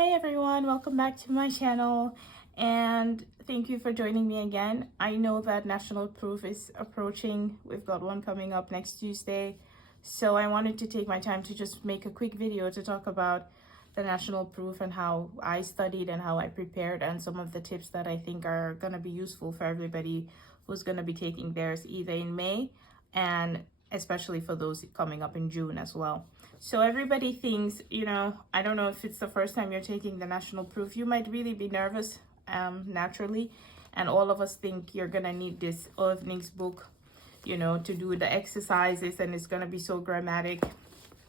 Hey everyone, welcome back to my channel and thank you for joining me again. I know that National Proof is approaching. We've got one coming up next Tuesday. So I wanted to take my time to just make a quick video to talk about the National Proof and how I studied and how I prepared and some of the tips that I think are going to be useful for everybody who's going to be taking theirs either in May and especially for those coming up in June as well. So everybody thinks, I don't know if it's the first time you're taking the National Proof, you might really be nervous naturally. And all of us think you're gonna need this book, to do the exercises, and it's gonna be so grammatic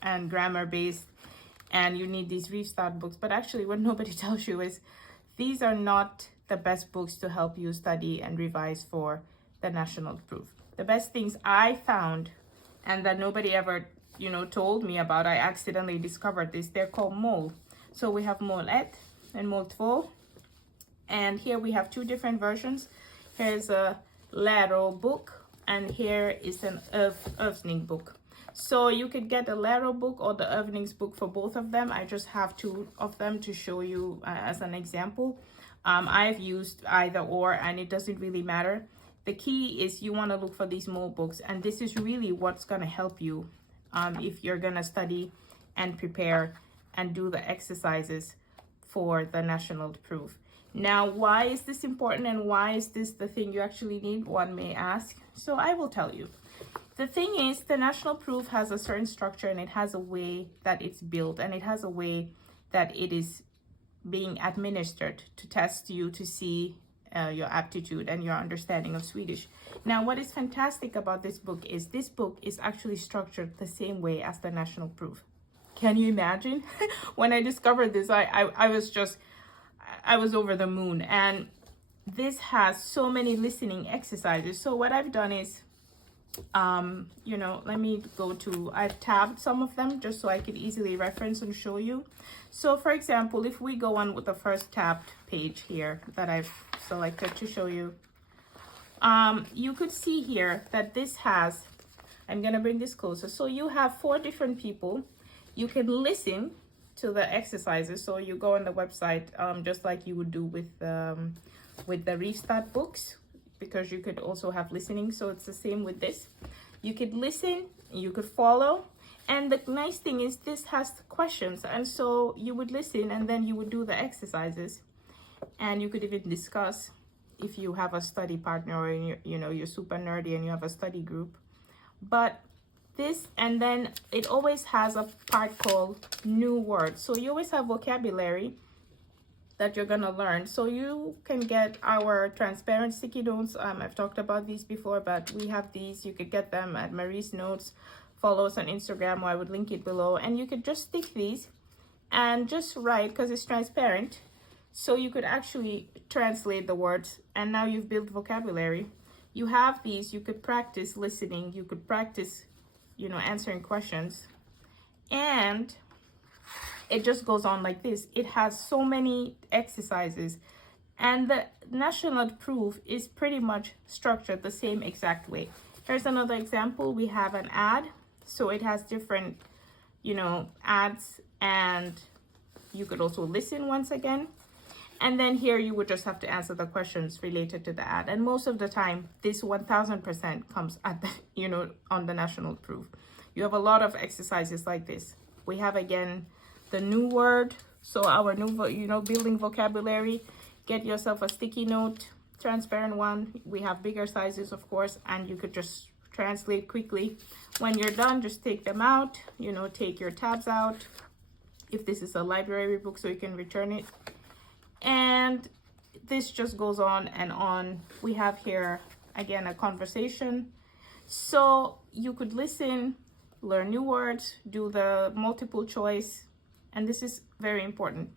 and grammar based. And you need these restart books. But actually what nobody tells you is these are not the best books to help you study and revise for the National Proof. The best things I found, and that nobody ever told me about, I accidentally discovered this. They're called MOL. So we have MOL 1 and MOL 2. And here we have two different versions. Here's a Lero book and here is an övning book. So you could get a Lero book or the övningsbook for both of them. I just have two of them to show you as an example. I've used either or and it doesn't really matter. The key is you want to look for these MOL books, and this is really what's going to help you if you're going to study and prepare and do the exercises for the National Proof. Now, why is this important and why is this the thing you actually need, one may ask? So I will tell you. The thing is, the National Proof has a certain structure and it has a way that it's built and it has a way that it is being administered to test you to see your aptitude and your understanding of Swedish. Now, what is fantastic about this book is actually structured the same way as the National Proof. Can you imagine? When I discovered this, I was over the moon. And this has so many listening exercises. So what I've done is, let me I've tabbed some of them just so I could easily reference and show you. So for example, if we go on with the first tabbed page here that I've selected to show you, you could see here that this has, I'm going to bring this closer. So you have 4 different people. You can listen to the exercises. So you go on the website, just like you would do with the Restart books, because you could also have listening. So it's the same with this. You could listen, you could follow. And the nice thing is this has questions. And so you would listen and then you would do the exercises. And you could even discuss if you have a study partner or you're super nerdy and you have a study group. But this, and then it always has a part called new words. So you always have vocabulary that you're gonna learn. So you can get our transparent sticky notes. I've talked about these before, but we have these. You could get them at Marie's Notes. Follow us on Instagram, or I would link it below. And you could just stick these and just write, because it's transparent. So you could actually translate the words, and now you've built vocabulary. You have these, you could practice listening, you could practice, answering questions. And it just goes on like this. It has so many exercises, and the National Proof is pretty much structured the same exact way. Here's another example. We have an ad. So it has different, ads, and you could also listen once again. And then here you would just have to answer the questions related to the ad. And most of the time, this 1000% comes at the, on the National Proof. You have a lot of exercises like this. We have, again, the new word. So our new, building vocabulary. Get yourself a sticky note, transparent one. We have bigger sizes, of course, and you could just translate quickly. When you're done, just take them out, take your tabs out. If this is a library book, so you can return it. And this just goes on and on. We have here, again, a conversation. So you could listen, learn new words, do the multiple choice. And this is very important.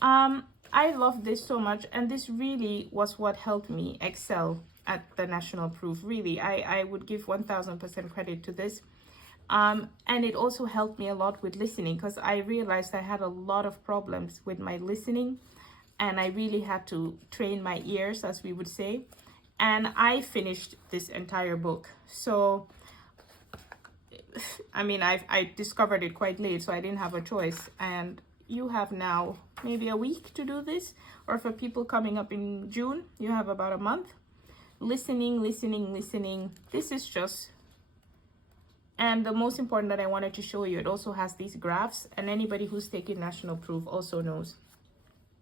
I love this so much. And this really was what helped me excel at the National Proof. Really, I would give 1000% credit to this. And it also helped me a lot with listening, because I realized I had a lot of problems with my listening. And I really had to train my ears, as we would say. And I finished this entire book. So, I mean, I discovered it quite late, so I didn't have a choice. And you have now maybe a week to do this, or for people coming up in June, you have about a month. Listening. This is just, and the most important that I wanted to show you, it also has these graphs, and anybody who's taken National Proof also knows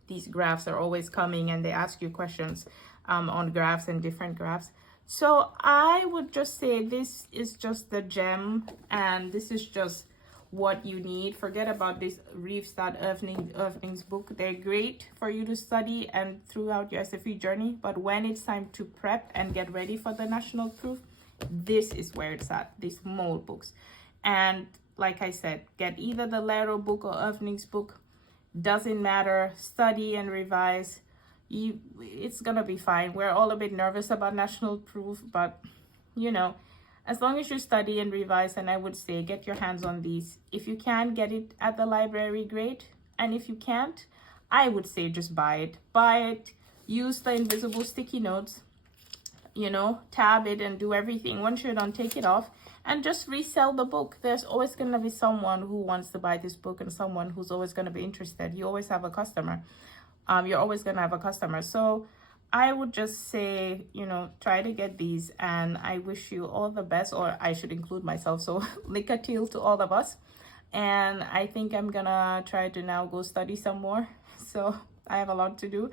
these graphs are always coming, and they ask you questions on graphs and different graphs. So I would just say this is just the gem, and this is just what you need. Forget about this Reefstad book. They're great for you to study and throughout your SFI journey, but when it's time to prep and get ready for the National Proof, this is where it's at, these mold books. And like I said, get either the Lero book or book, doesn't matter, study and revise. It's gonna be fine. We're all a bit nervous about National Proof, but you know, as long as you study and revise, and I would say get your hands on these. If you can get it at the library, great. And if you can't, I would say just buy it. Buy it, use the invisible sticky notes, you know, tab it and do everything. Once you're done, take it off and just resell the book. There's always going to be someone who wants to buy this book and someone who's always going to be interested. You always have a customer. You're always going to have a customer. So I would just say, you know, try to get these, and I wish you all the best, or I should include myself. So likatil to all of us. And I think I'm gonna try to now go study some more. So I have a lot to do.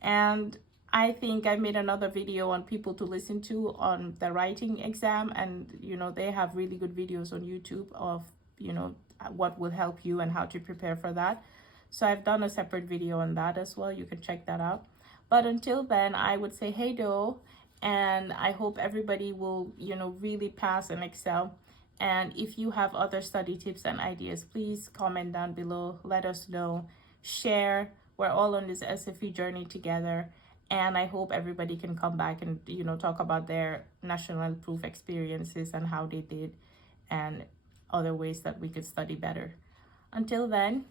And I think I made another video on people to listen to on the writing exam. And, you know, they have really good videos on YouTube of, you know, what will help you and how to prepare for that. So I've done a separate video on that as well. You can check that out. But until then, I would say hey do, and I hope everybody will, you know, really pass and excel. And if you have other study tips and ideas, please comment down below. Let us know. Share. We're all on this SFI journey together. And I hope everybody can come back and, you know, talk about their National Proof experiences and how they did and other ways that we could study better. Until then,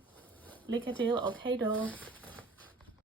lycka till och hej då!